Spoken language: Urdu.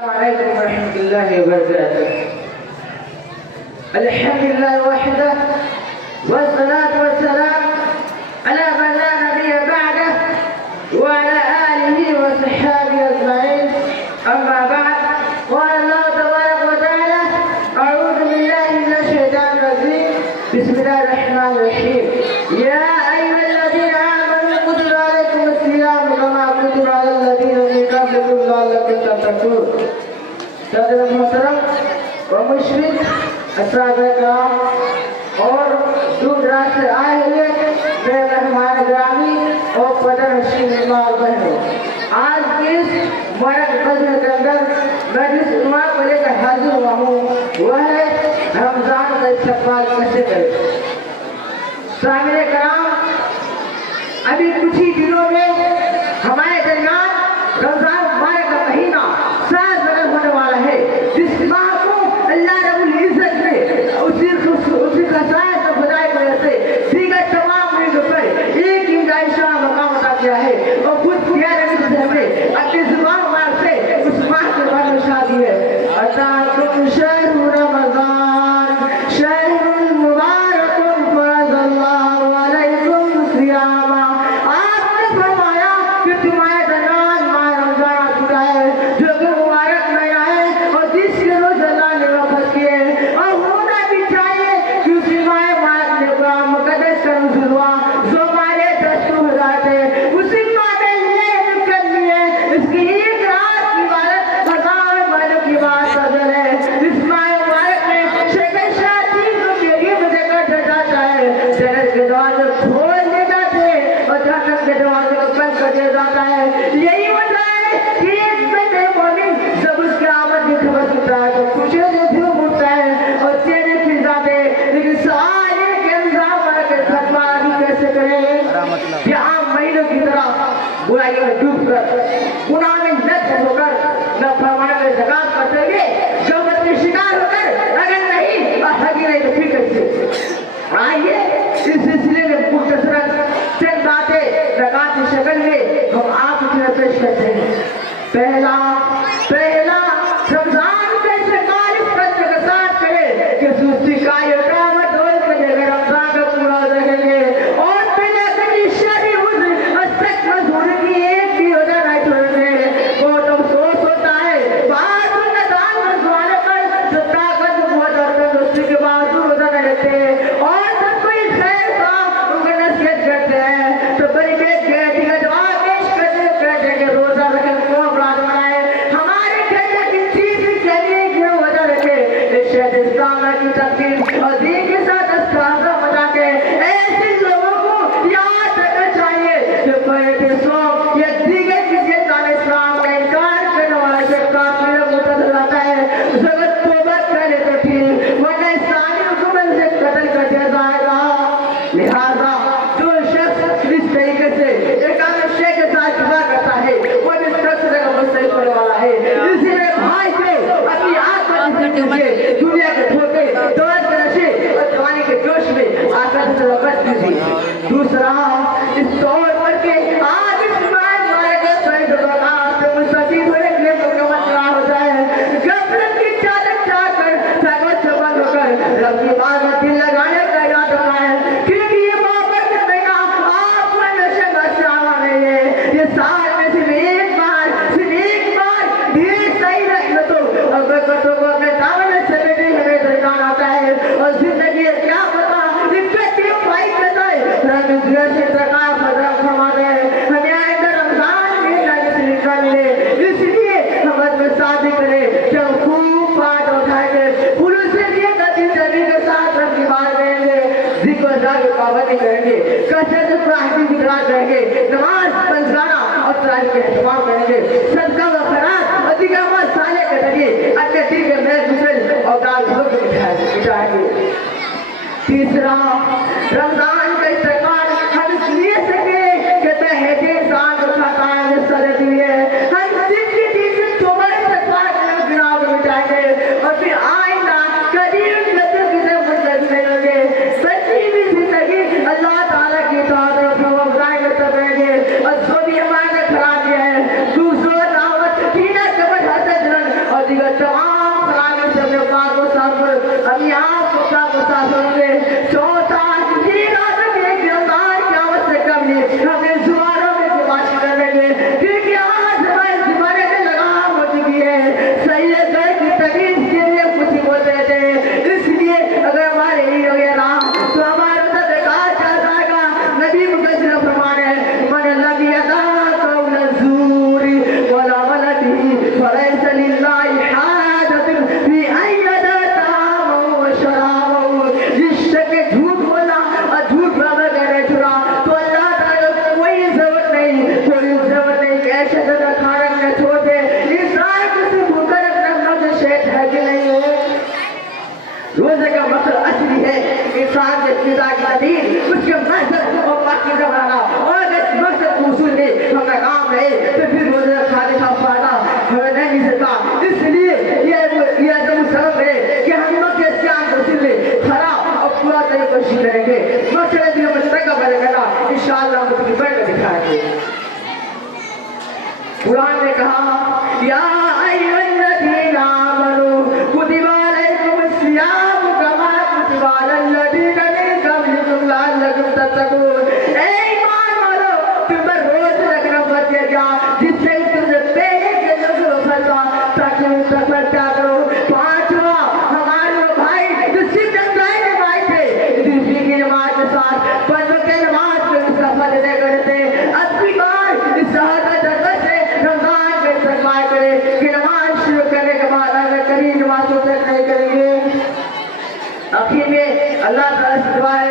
عليكم ورحمة الله وبركاته. الحمد لله وحده والصلاة والسلام على من لا نبي بعده وعلى آله وصحبه أجمعين. أما بعد، قال الله تبارك وتعالى: أعوذ بالله من الشيطان الرجيم. بسم الله الرحمن الرحيم. يا أيها الذين آمنوا كتب عليكم الصيام كما كتب على الذين من قبلكم لعلكم تتقون. صدر محترم و مشرق اساتذہ کرام اور دور دراز سے آئے ہوئے میرے مہمان گرامی اور قدر نشین مال بہنوں، آج کے اس مبارک فجر کے اندر میں جس عنوان کو لے کر حاضر ہوا ہوں وہ ہے رمضان کا استقبال کیسے کریں۔ سامعین کرام، ابھی کچھ ہی دنوں میں ہمارے درمیان رمضان مبارک کا مہینہ سال بدل ہونے والا ہے، جس ماہ کو اللہ رب العزت نے اسی خصائص اور فضائل کی وجہ سے دیگر تمام مہینوں پر ایک ہی شان مقام عطا کیا ہے، اور خود کیا رہنے سے ہمیں اپنی زبان مار سے اس ماہ کے بارے میں شاد دی ہے۔ اتاکم شہر رمضان شہر مبارک فرض اللہ علیکم صیاما۔ آپ نے فرمایا کہ تمہارے درمیان ماہ رمضان آ چکا ہے، جو کہ مبارک مہینہ ہے اور جس کے روز اللہ نے وفات کیے، اور ہونا بھی چاہیے کہ اسی ماہ مبارک میں قرآن مقدس کا نزول ہوا جو ہمارے دستور حضرات ہے، اسی ماہ میں یہ کر لیے اس کی ایک رات کی عبادت ہزار مہینوں کی بات افضل ہے۔ اس ماہ مبارک میں شیخ شاطین کو یہ مجھے کر جاتا ہے، جنت کے دروازے کھول دیے جاتے ہیں اور جہنم کے دروازے کو بند کر دیا جاتا ہے۔ یہی وجہ ہے کہ ایک بندے مومن جب اس کی آمد کی خبر سنتا ہے تو خوشی سے جھوم اٹھتا ہے اور چہرے کھل جاتے ہیں۔ لیکن سوال ہے کہ رمضان مبارک کے ختمہ آدمی کیسے کریں کہ عام مہینوں کی طرح برائیوں میں ڈوب کر گناہ میں لت ہو کر نافرمانی میں زکات کرتے ہوئے غفلت کے شکار ہو کر اگر نہیں اور حقی نہیں تو پھر کیسے؟ آئیے اس سلسلے میں مختصراً چند باتیں زکات کی شکل میں ہم آپ کی طرف پیش کرتے ہیں۔ پہلا رمضان کا استقبال اس قدر کے ساتھ کرے کہ سستی کا یہ قیامت روز کرے اگر رمضان کا پورا رکھیں گے اور بنا کبھی شرعی عذر استق مظہور کی ایک بھی وجہ نہیں چھوڑنے بہت افسوس ہوتا ہے بعض الندان منزوانے پر جو طاقت قوت اور تندرستی کے باوجود روزہ نہیں رکھتے اور جب کوئی خیر کام ان کو نصیحت کرتے ہیں تو بڑی بیٹی کا جواب پیش کرتے ہیں، کہتے ہیں کہ روزہ رکھیں کو اپرادھ بنائے، ہمارے گھر میں کس چیز کی چلیے کہ وجہ رکھے۔ شہد اسلام کی تقسیم اور دین کے ساتھ استحاضہ بنا کے ایسے لوگوں کو یاد رکھنا چاہیے کہ فرض صوم یا دیگر کسی دان اسلام کا انکار کرنے والا شخص کافر مرتد ہو جاتا ہے، اگر توبہ کرے تو ٹھیک ورنہ اسلامی حکومت سے قتل کر دیا جائے گا۔ لہذا جو شخص اس طریقے سے ایک عام شے کے ساتھ جبا کرتا ہے وہ اس شخص کا مستحق ہونے والا ہے۔ اسی لیے بھائی کو اپنی آنکھ پر دنیا کے دھوکے دولت کے نشے اور جوانی کے جوش میں آخرت سے رغبت کیجیے۔ دوسرا اس طور پر کہ آج اس ماہ مبارک کے صحیح اوقات سے مستفید ہونے کے لیے مکمل تیار ہو جائے، غفلت کی چادر چاہ کر سگوں سے بند ہو کر رب کی بات میں دل لگانے کا ارادہ بنائے، کیونکہ یہ محبت کا مہینہ آپ کو ہمیشہ بس آنا نہیں ہے، یہ سال میں صرف ایک بار ڈھیر صحیح رحمتوں اور برکتوں کو اپنے دامن میں سمیٹے ہمیں درمیان آتا ہے اور زندگی کیا پتا کیوں بھائی کہتا ہے رب عزت سے تقاف حضرت فرماتے ہیں ہمیں آئندہ رمضان میں لگے سے نکال لے، اس لیے ہم میں شادی کریں کہ ہم خوب بات اٹھائیں گے، پھولوں سے لیے قدیم جبی کے ساتھ رب کی بات کریں گے، ذکر اللہ کی پابندی کریں گے، کثرت قرآن کی قرآن کریں گے، نماز پنجگانہ اور تراویح کے اہتمام کریں گے، صدقہ و خیرات اور دیگر اعمال صالح کے ذریعے اپنے دل کے محض گزر اور دال بھر کو مٹھائیں گے۔ تیسرا رمضان کا استقبال ہم اس لیے سے کریں کہ بہتے انسان کو خطائیں مسترد ہوئی ہے، ہم زندگی سے توبہ استغفار دیگر تمام فراغی سے اپنے پاک مسافر ابھی آپ کو پاک مسافر ہوں گے چوتھا یہ رات کے گرفتار قیامت سے کم نہیں ہمیں زبانوں میں گماش کریں گے کیونکہ آج ہمارے زبانے میں لگام ہو چکی ہے سید کی تمیز کے لیے کچھ ہی بولتے تھے اس لیے اگر ہمارے ہی وغیرہ تو ہمارا تو بیکار چل جائے گا نبی مقدس فرمانے من لم یدع قول الزور ولا ولده فليس لله حاجة في أن يدع طعامه وشرابه جس کے جھوٹ بولا اور جھوٹ بابا کرے چھڑا تو اللہ تعالیٰ کو کوئی ضرورت نہیں کہ ایسے جگہ کھانا نہ چھوڑ دے انسان کو صرف بھوکا رکھنا جو شیط ہے کہ نہیں ہے روزے کا مقصد اصلی ہے انسان کے فضا کی تدبیر اس کے مقصد اور پاکیزہ بنانا اور اگر مقصد کو حصول میں ہم ناکام رہے تو پھر روزے کھانے کا فائدہ ہمیں نہیں مل سکتا اس لیے یہ عدم سبب ہے کہ ہم لوگ کے سیام کو سن لے خراب اور پورا طریقے کوشش کریں گے مقصد ہے کہ مشترکہ بنے گا انشاءاللہ ہم اس کی بڑھ کر دکھائیں گے قرآن نے کہا یا ایھا الذین آمنوا کتب علیکم الصیام کما کتب علی الذین من قبلکم لعلکم تتقون اے ایمان والو تم پر روزے رکھنا فرض کیا گیا